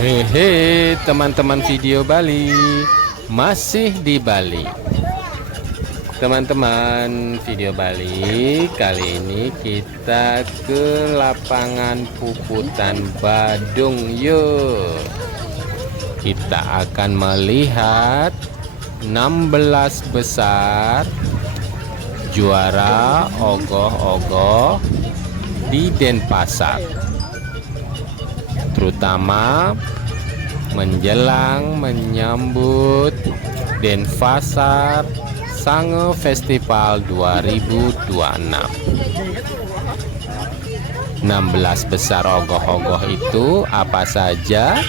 Hehe, teman-teman video Bali, masih di Bali. Teman-teman video Bali, kali ini kita ke lapangan puputan Badung yuk. Kita akan melihat 16 besar juara ogoh-ogoh di Denpasar, terutama menjelang menyambut Denpasar Sange Festival 2026. 16 besar ogoh-ogoh itu apa saja?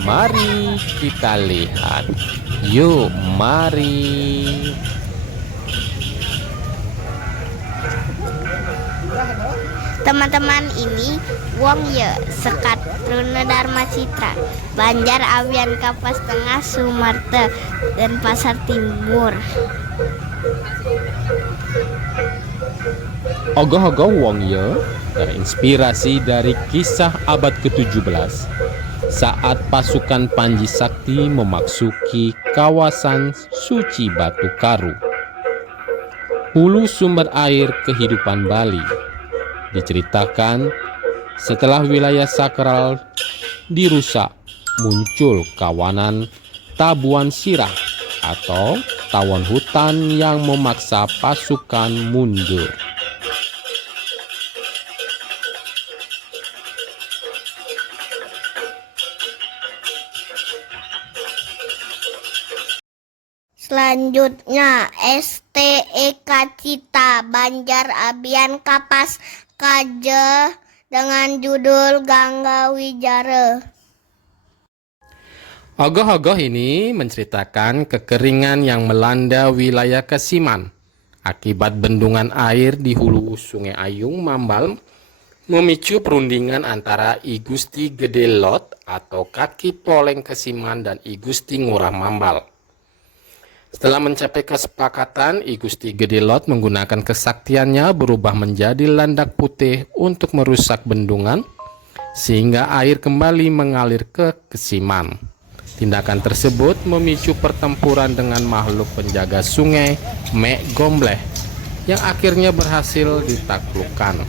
Mari kita lihat. Yuk, mari. Teman-teman, ini Wong Ye, Sekat Rune Dharma Citra, Banjar Awian Kapas Tengah Sumerte, dan Pasar Timur. Ogoh-ogoh Wong Ye terinspirasi dari kisah abad ke-17 saat pasukan Panji Sakti memasuki kawasan suci Batu Karu, hulu sumber air kehidupan Bali. Diceritakan setelah wilayah sakral dirusak, muncul kawanan tabuan sirah atau tawon hutan yang memaksa pasukan mundur. Selanjutnya STEK Cita Banjar Abian Kapas Kaje dengan judul Gangga Wijara. Ogoh-ogoh ini menceritakan kekeringan yang melanda wilayah Kasiman akibat bendungan air di hulu Sungai Ayung Mambal memicu perundingan antara I Gusti Gede Lot atau Kaki Poleng Kasiman dan I Gusti Ngurah Mambal. Setelah mencapai kesepakatan, I Gusti Gede Lot menggunakan kesaktiannya berubah menjadi landak putih untuk merusak bendungan sehingga air kembali mengalir ke Kasiman. Tindakan tersebut memicu pertempuran dengan makhluk penjaga sungai Mek Gombleh yang akhirnya berhasil ditaklukkan.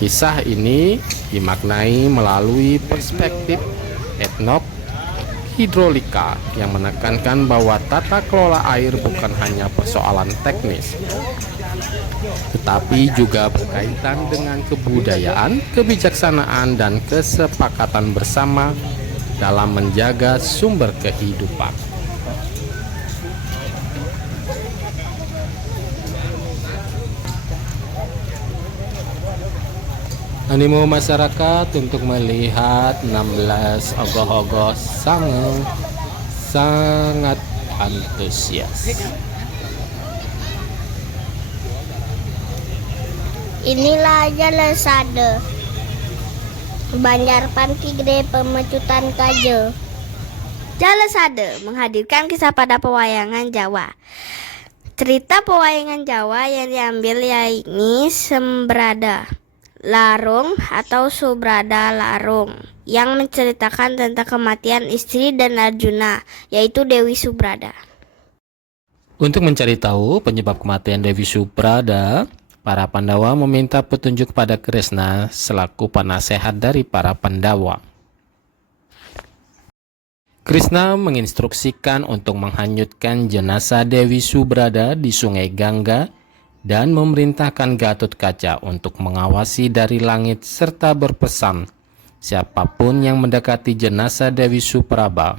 Kisah ini dimaknai melalui perspektif etnop hidrolika yang menekankan bahwa tata kelola air bukan hanya persoalan teknis, tetapi juga berkaitan dengan kebudayaan, kebijaksanaan, dan kesepakatan bersama dalam menjaga sumber kehidupan. Animo masyarakat untuk melihat 16 ogoh-ogoh sangat antusias. Inilah Jalan Sade Banjar Panki Gede Pemecutan Kaje. Jalan Sade menghadirkan kisah pada pewayangan Jawa. Cerita pewayangan Jawa yang diambil yakni Sembrada Larung atau Subrada Larung yang menceritakan tentang kematian istri dan Arjuna, yaitu Dewi Subrada. Untuk mencari tahu penyebab kematian Dewi Subrada, para Pandawa meminta petunjuk pada Kresna selaku penasehat dari para Pandawa. Krishna menginstruksikan untuk menghanyutkan jenazah Dewi Subrada di Sungai Gangga dan memerintahkan Gatot Kaca untuk mengawasi dari langit serta berpesan, siapapun yang mendekati jenazah Dewi Supraba,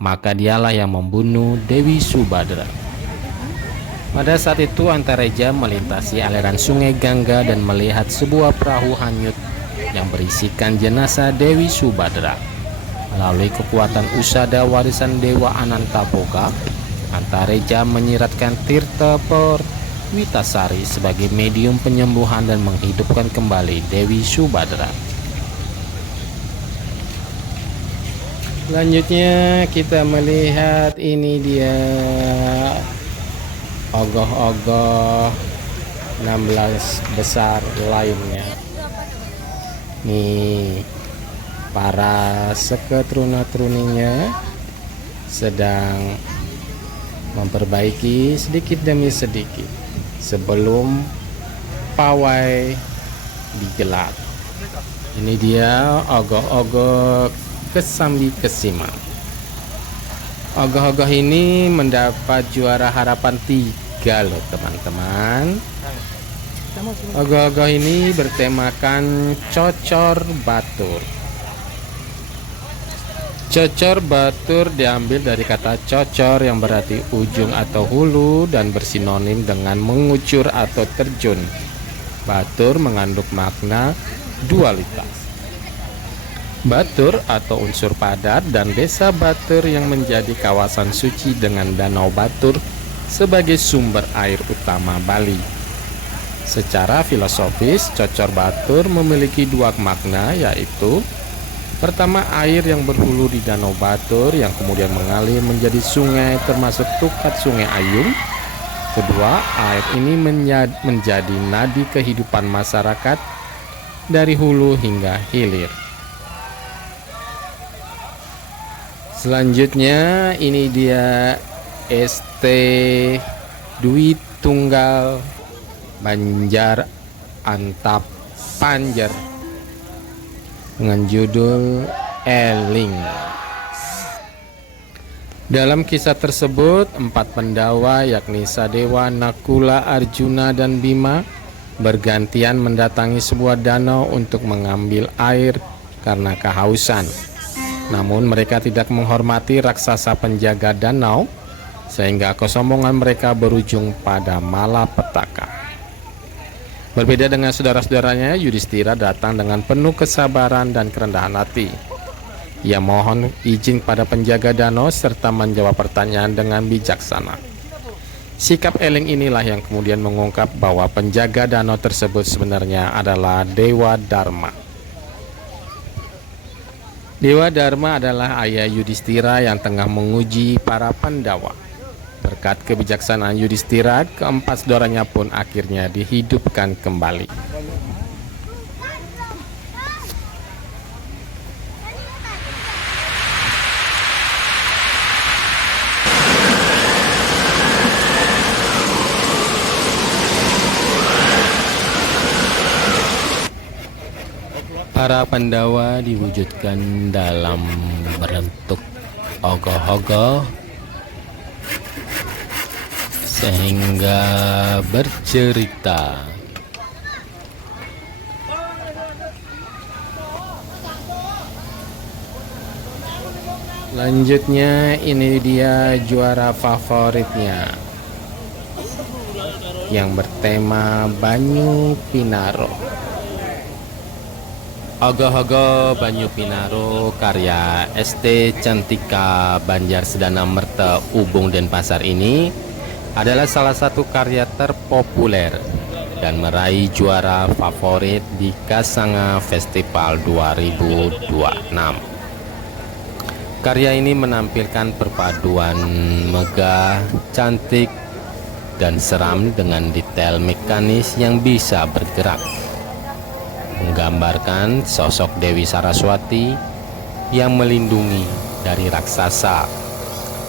maka dialah yang membunuh Dewi Subadra. Pada saat itu Antareja melintasi aliran Sungai Gangga dan melihat sebuah perahu hanyut yang berisikan jenazah Dewi Subadra. Melalui kekuatan usada warisan Dewa Anantaboga, Antareja menyiratkan Tirta Witasari sebagai medium penyembuhan dan menghidupkan kembali Dewi Subadra. Selanjutnya kita melihat ini dia ogoh-ogoh 16 besar lainnya. Nih, para seketruna-truninya sedang memperbaiki sedikit demi sedikit sebelum pawai digelar. Ini dia ogoh-ogoh Kesambi Kesiman. Ogoh-ogoh ini mendapat juara harapan 3 loh teman-teman. Ogoh-ogoh ini bertemakan cocor batur. Cocor batur diambil dari kata cocor yang berarti ujung atau hulu dan bersinonim dengan mengucur atau terjun. Batur mengandung makna dualitas. Batur atau unsur padat dan desa Batur yang menjadi kawasan suci dengan Danau Batur sebagai sumber air utama Bali. Secara filosofis, cocor batur memiliki 2 makna, yaitu pertama, air yang berhulu di Danau Batur yang kemudian mengalir menjadi sungai termasuk Tukat Sungai Ayung. Kedua, air ini menjadi nadi kehidupan masyarakat dari hulu hingga hilir. Selanjutnya ini dia ST Dwi Tunggal Banjar Antap Panjer dengan judul Eling. Dalam kisah tersebut 4 Pandawa yakni Sadewa, Nakula, Arjuna, dan Bima bergantian mendatangi sebuah danau untuk mengambil air karena kehausan. Namun mereka tidak menghormati raksasa penjaga danau sehingga kesombongan mereka berujung pada malapetaka. Berbeda dengan saudara-saudaranya, Yudhistira datang dengan penuh kesabaran dan kerendahan hati. Ia mohon izin pada penjaga danau serta menjawab pertanyaan dengan bijaksana. Sikap Eling inilah yang kemudian mengungkap bahwa penjaga danau tersebut sebenarnya adalah Dewa Dharma. Dewa Dharma adalah ayah Yudhistira yang tengah menguji para Pandawa. Berkat kebijaksanaan Yudhistira, keempat saudaranya pun akhirnya dihidupkan kembali. Para Pandawa diwujudkan dalam bentuk ogoh-ogoh sehingga bercerita. Selanjutnya ini dia juara favoritnya yang bertema Banyu Pinaro. Ogoh-ogoh Banyu Pinaro karya ST Cantika Banjar Sedana Merta Ubung Denpasar ini adalah salah satu karya terpopuler dan meraih juara favorit di Kasanga Festival 2026. Karya ini menampilkan perpaduan megah, cantik, dan seram dengan detail mekanis yang bisa bergerak, menggambarkan sosok Dewi Saraswati yang melindungi dari raksasa,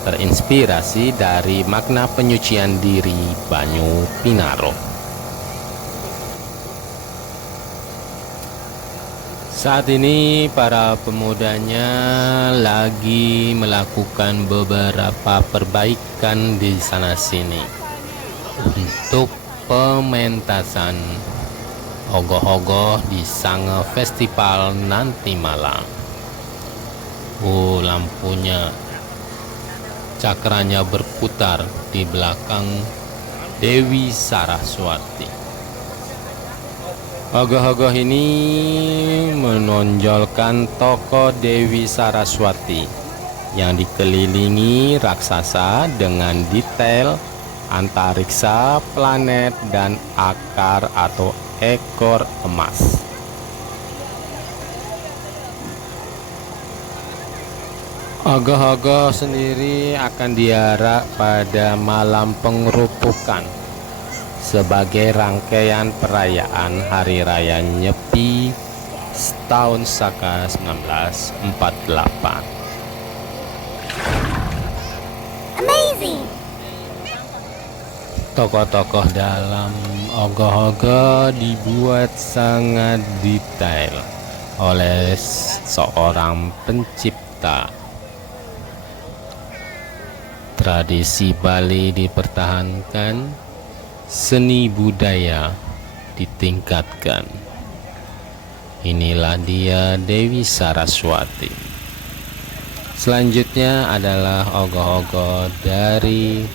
terinspirasi dari makna penyucian diri Banyu Pinaro. Saat ini para pemudanya lagi melakukan beberapa perbaikan di sana-sini untuk pementasan ogoh-ogoh di Sanga Festival nanti malam. Lampunya, cakranya berputar di belakang Dewi Saraswati. Ogoh-ogoh ini menonjolkan tokoh Dewi Saraswati yang dikelilingi raksasa dengan detail antariksa, planet, dan akar atau ekor emas. Ogoh-ogoh sendiri akan diarak pada malam pengerupukan sebagai rangkaian perayaan Hari Raya Nyepi tahun Saka 1948. Amazing. Tokoh-tokoh dalam ogoh-ogoh dibuat sangat detail oleh seorang pencipta. Tradisi Bali dipertahankan, seni budaya ditingkatkan. Inilah dia Dewi Saraswati. Selanjutnya adalah ogoh-ogoh dari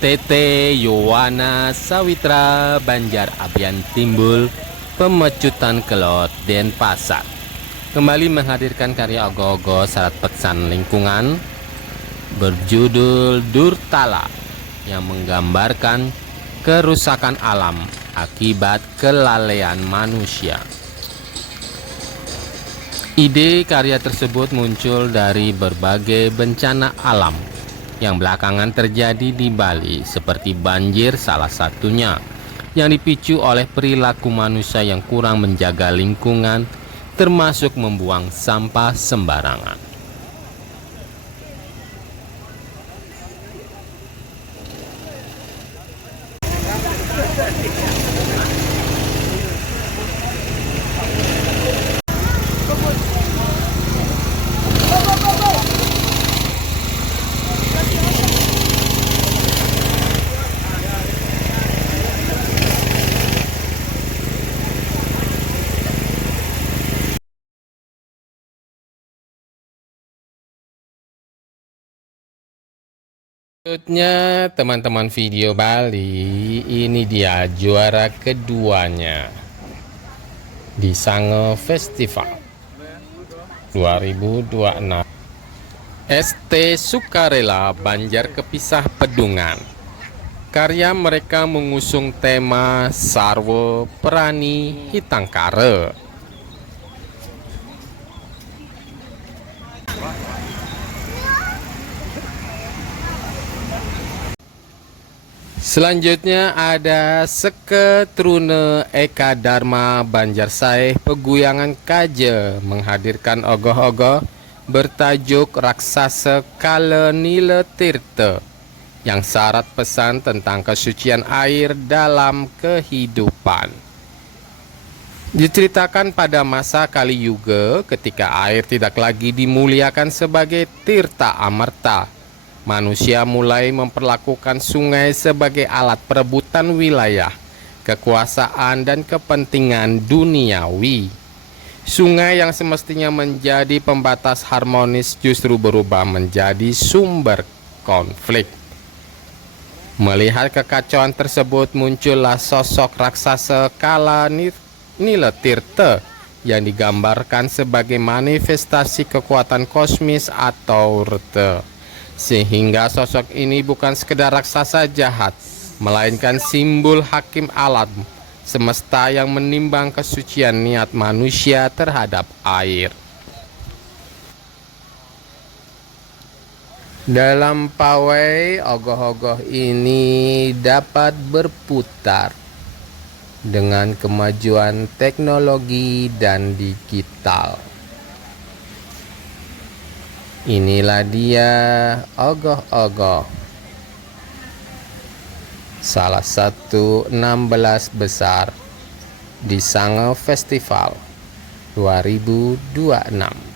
Tete Yowana Sawitra Banjar Abian Timbul, Pemecutan Kelot Denpasar. Kembali menghadirkan karya ogoh-ogoh syarat pesan lingkungan berjudul Durtala yang menggambarkan kerusakan alam akibat kelalaian manusia. Ide karya tersebut muncul dari berbagai bencana alam yang belakangan terjadi di Bali, seperti banjir salah satunya, yang dipicu oleh perilaku manusia yang kurang menjaga lingkungan, termasuk membuang sampah sembarangan. Selanjutnya teman-teman video Bali, ini dia juara keduanya di Sange Festival 2026. ST Sukarela Banjar Kepisah Pedungan. Karya mereka mengusung tema Sarwo Perani Hitangkare. Selanjutnya ada Seketrune Eka Dharma Banjarsai Peguyangan Kaje menghadirkan ogoh-ogoh bertajuk Raksasa Kala Nila Tirta yang syarat pesan tentang kesucian air dalam kehidupan. Diceritakan pada masa Kali Yuga ketika air tidak lagi dimuliakan sebagai tirta amarta. Manusia mulai memperlakukan sungai sebagai alat perebutan wilayah, kekuasaan, dan kepentingan duniawi. Sungai yang semestinya menjadi pembatas harmonis justru berubah menjadi sumber konflik. Melihat kekacauan tersebut, muncullah sosok raksasa Kala Nila Tirta yang digambarkan sebagai manifestasi kekuatan kosmis atau rete. Sehingga sosok ini bukan sekedar raksasa jahat, melainkan simbol hakim alam semesta yang menimbang kesucian niat manusia terhadap air. Dalam pawai, ogoh-ogoh ini dapat berputar dengan kemajuan teknologi dan digital. Inilah dia ogoh-ogoh, salah satu 16 besar di Sange Festival 2026.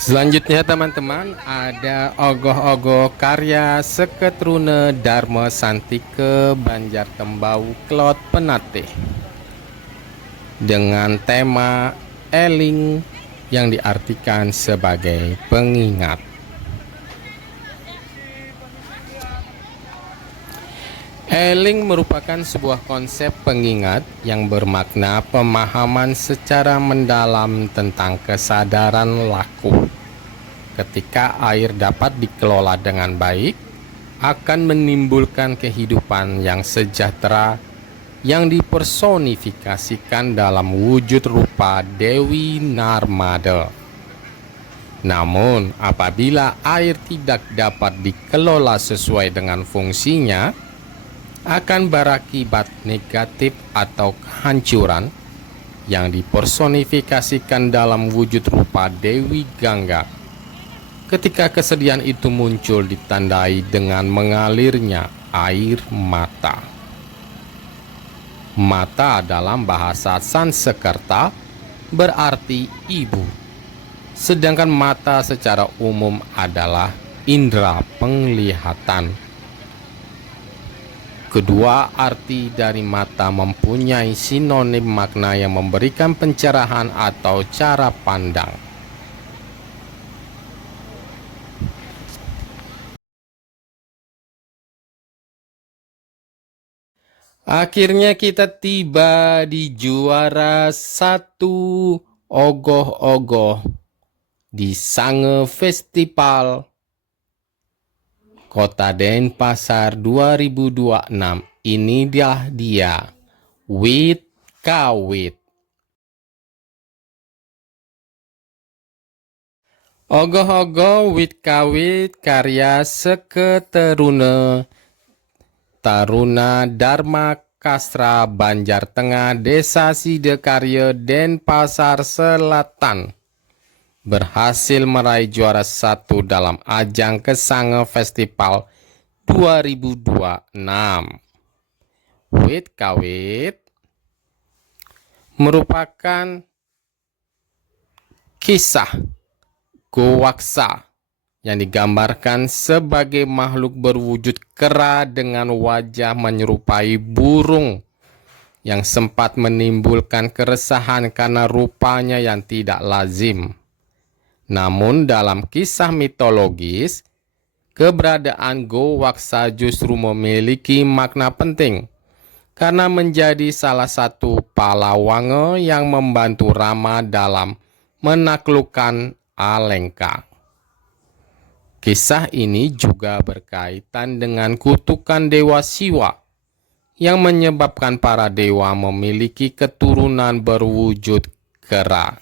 Selanjutnya teman-teman, ada ogoh-ogoh karya Seketrune Dharma Santike Banjar Tembau Klot Penatih dengan tema Eling yang diartikan sebagai pengingat. Eling merupakan sebuah konsep pengingat yang bermakna pemahaman secara mendalam tentang kesadaran laku. Ketika air dapat dikelola dengan baik, akan menimbulkan kehidupan yang sejahtera yang dipersonifikasikan dalam wujud rupa Dewi Narmada. Namun, apabila air tidak dapat dikelola sesuai dengan fungsinya, akan berakibat negatif atau kehancuran yang dipersonifikasikan dalam wujud rupa Dewi Gangga. Ketika kesedihan itu muncul ditandai dengan mengalirnya air mata. Mata dalam bahasa Sanskerta berarti ibu, sedangkan mata secara umum adalah indera penglihatan. Kedua arti dari mata mempunyai sinonim makna yang memberikan pencerahan atau cara pandang. Akhirnya kita tiba di juara 1 ogoh-ogoh di Sange Festival Kota Denpasar 2026. Ini dia, Wit Kawit. Ogoh-ogoh Wit Kawit karya Seke Taruna Dharma Kastra Banjar Tengah Desa Sidekarya Denpasar Selatan berhasil meraih juara 1 dalam ajang Kesange Festival 2026. Wit Kawit merupakan kisah Gowaksa yang digambarkan sebagai makhluk berwujud kera dengan wajah menyerupai burung yang sempat menimbulkan keresahan karena rupanya yang tidak lazim. Namun dalam kisah mitologis, keberadaan Gowaksa justru memiliki makna penting karena menjadi salah satu pahlawan yang membantu Rama dalam menaklukkan Alengka. Kisah ini juga berkaitan dengan kutukan Dewa Siwa yang menyebabkan para dewa memiliki keturunan berwujud kera.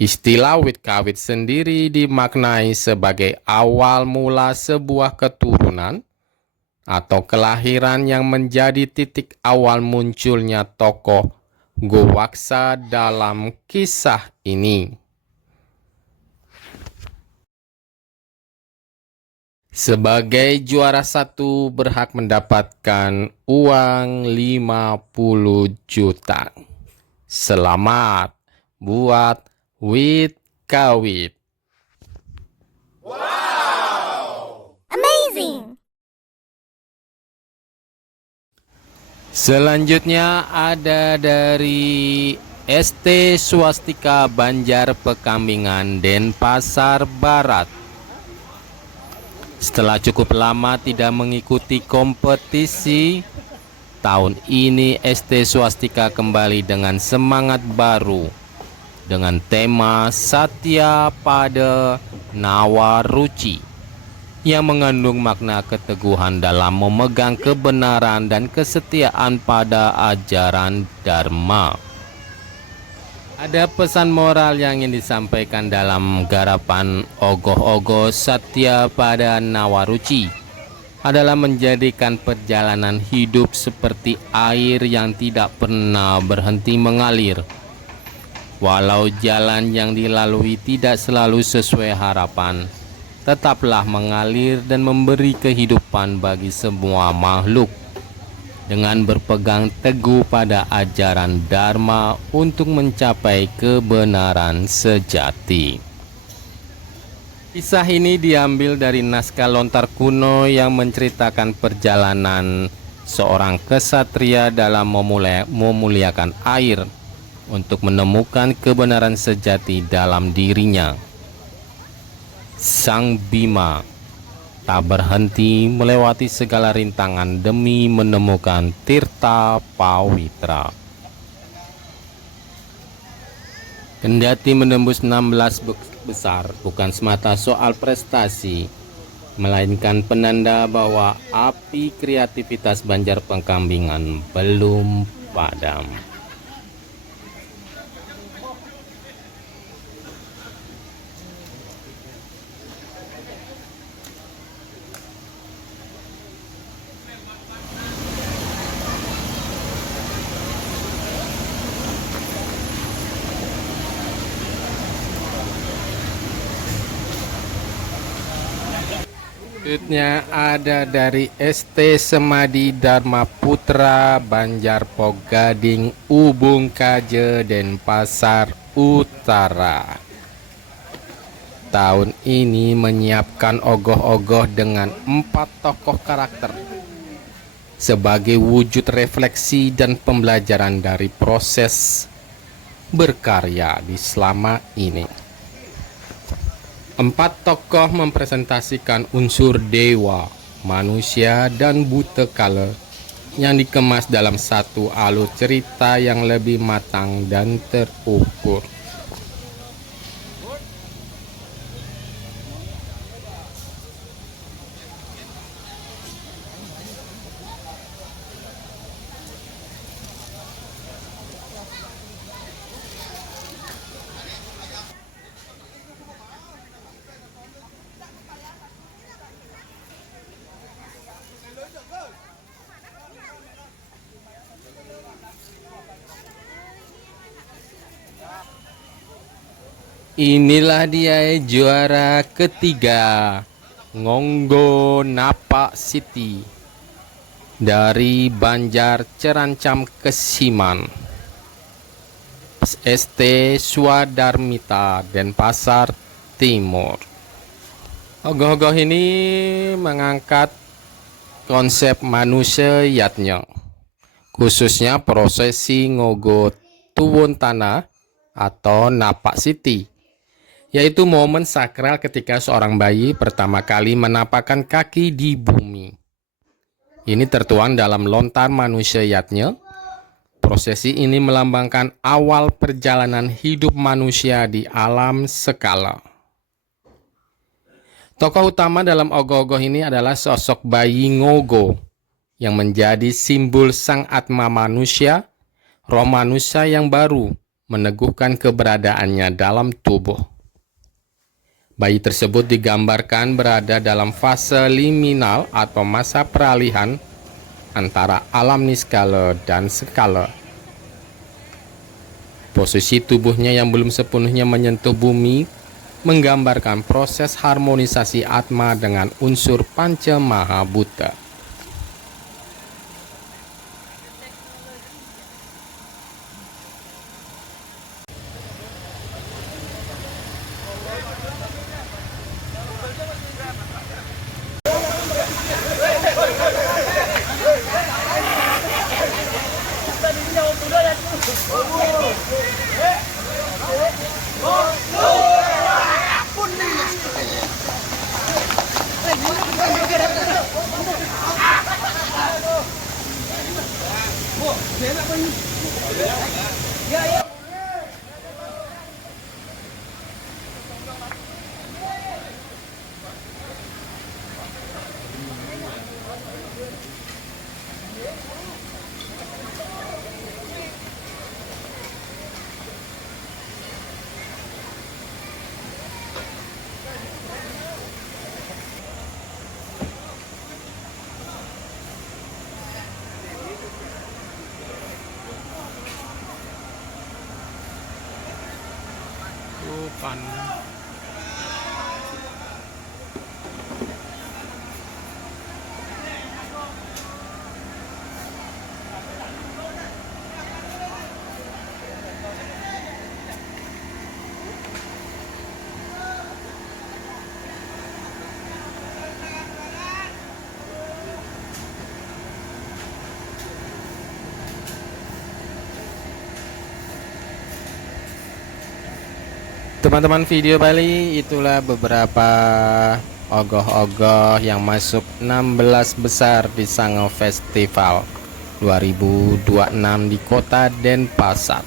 Istilah Wit Kawit sendiri dimaknai sebagai awal mula sebuah keturunan atau kelahiran yang menjadi titik awal munculnya tokoh Gowaksa dalam kisah ini. Sebagai juara 1 berhak mendapatkan uang 50 juta. Selamat buat Wit Kawit. Wow! Amazing! Selanjutnya ada dari ST Swastika Banjar Pekambingan Denpasar Barat. Setelah cukup lama tidak mengikuti kompetisi, tahun ini ST Swastika kembali dengan semangat baru dengan tema Satya Pada Nawaruci yang mengandung makna keteguhan dalam memegang kebenaran dan kesetiaan pada ajaran Dharma. Ada pesan moral yang ingin disampaikan dalam garapan Ogoh-ogoh Satya Pada Nawaruci adalah menjadikan perjalanan hidup seperti air yang tidak pernah berhenti mengalir. Walau jalan yang dilalui tidak selalu sesuai harapan, tetaplah mengalir dan memberi kehidupan bagi semua makhluk. Dengan berpegang teguh pada ajaran Dharma untuk mencapai kebenaran sejati. Kisah ini diambil dari naskah lontar kuno yang menceritakan perjalanan seorang kesatria dalam memuliakan air untuk menemukan kebenaran sejati dalam dirinya. Sang Bima tak berhenti melewati segala rintangan demi menemukan Tirta Pawitra. Kendati menembus 16 besar bukan semata soal prestasi, melainkan penanda bahwa api kreativitas Banjar Pengkambingan belum padam. Selanjutnya ada dari ST Semadi Dharma Putra Banjar Pogading Ubung Kaje Denpasar Utara. Tahun ini menyiapkan ogoh-ogoh dengan 4 tokoh karakter sebagai wujud refleksi dan pembelajaran dari proses berkarya di selama ini. 4 tokoh mempresentasikan unsur dewa, manusia, dan buta kala yang dikemas dalam satu alur cerita yang lebih matang dan terukur. Inilah dia juara ketiga, Ngonggo Napak Siti dari Banjar Cerancam Kesiman, ST Swadarmita Denpasar Timur. Ogoh-ogoh ini mengangkat konsep manusia yatnya, khususnya prosesi ngogo tuwun tanah atau napak siti, yaitu momen sakral ketika seorang bayi pertama kali menapakkan kaki di bumi. Ini tertuang dalam lontar manusia yatnya. Prosesi ini melambangkan awal perjalanan hidup manusia di alam skala. Tokoh utama dalam ogoh-ogoh ini adalah sosok bayi Ngogo yang menjadi simbol sang atma manusia, roh manusia yang baru meneguhkan keberadaannya dalam tubuh. Bayi tersebut digambarkan berada dalam fase liminal atau masa peralihan antara alam niskala dan skala. Posisi tubuhnya yang belum sepenuhnya menyentuh bumi menggambarkan proses harmonisasi atma dengan unsur panca maha buta. Teman-teman video Bali, itulah beberapa ogoh-ogoh yang masuk 16 besar di Sango Festival 2026 di kota Denpasar.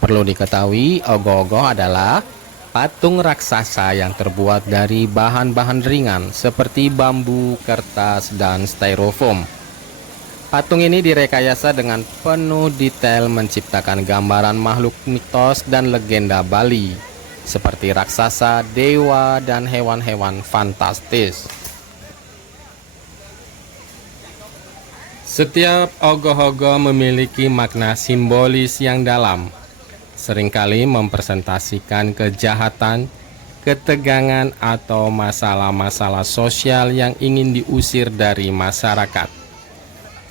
Perlu diketahui, ogoh-ogoh adalah patung raksasa yang terbuat dari bahan-bahan ringan seperti bambu, kertas, dan styrofoam. Patung ini direkayasa dengan penuh detail menciptakan gambaran makhluk mitos dan legenda Bali, seperti raksasa, dewa, dan hewan-hewan fantastis. Setiap ogoh-ogoh memiliki makna simbolis yang dalam, seringkali mempresentasikan kejahatan, ketegangan, atau masalah-masalah sosial yang ingin diusir dari masyarakat.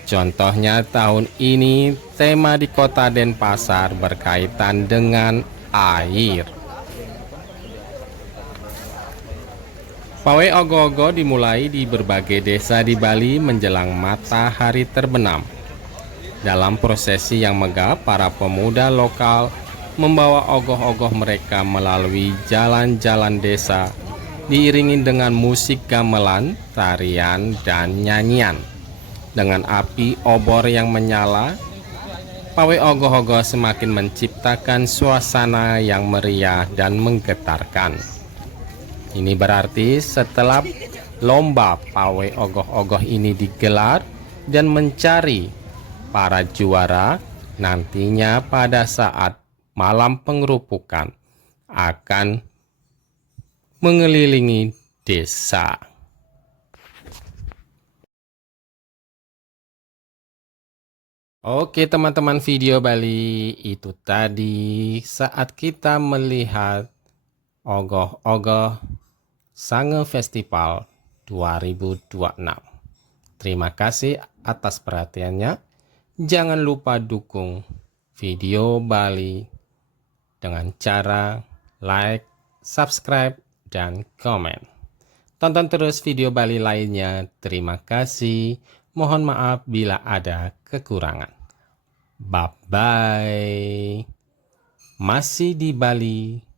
Contohnya tahun ini tema di kota Denpasar berkaitan dengan air. Pawai ogoh-ogoh dimulai di berbagai desa di Bali menjelang matahari terbenam. Dalam prosesi yang megah, para pemuda lokal membawa ogoh-ogoh mereka melalui jalan-jalan desa, diiringi dengan musik gamelan, tarian, dan nyanyian. Dengan api obor yang menyala, pawai ogoh-ogoh semakin menciptakan suasana yang meriah dan menggetarkan. Ini berarti setelah lomba pawai ogoh-ogoh ini digelar dan mencari para juara, nantinya pada saat malam pengerupukan akan mengelilingi desa. Oke teman-teman, video Bali itu tadi saat kita melihat ogoh-ogoh Sango Festival 2026. Terima kasih atas perhatiannya. Jangan lupa dukung video Bali dengan cara like, subscribe, dan komen. Tonton terus video Bali lainnya. Terima kasih. Mohon maaf bila ada kekurangan. Bye-bye. Masih di Bali.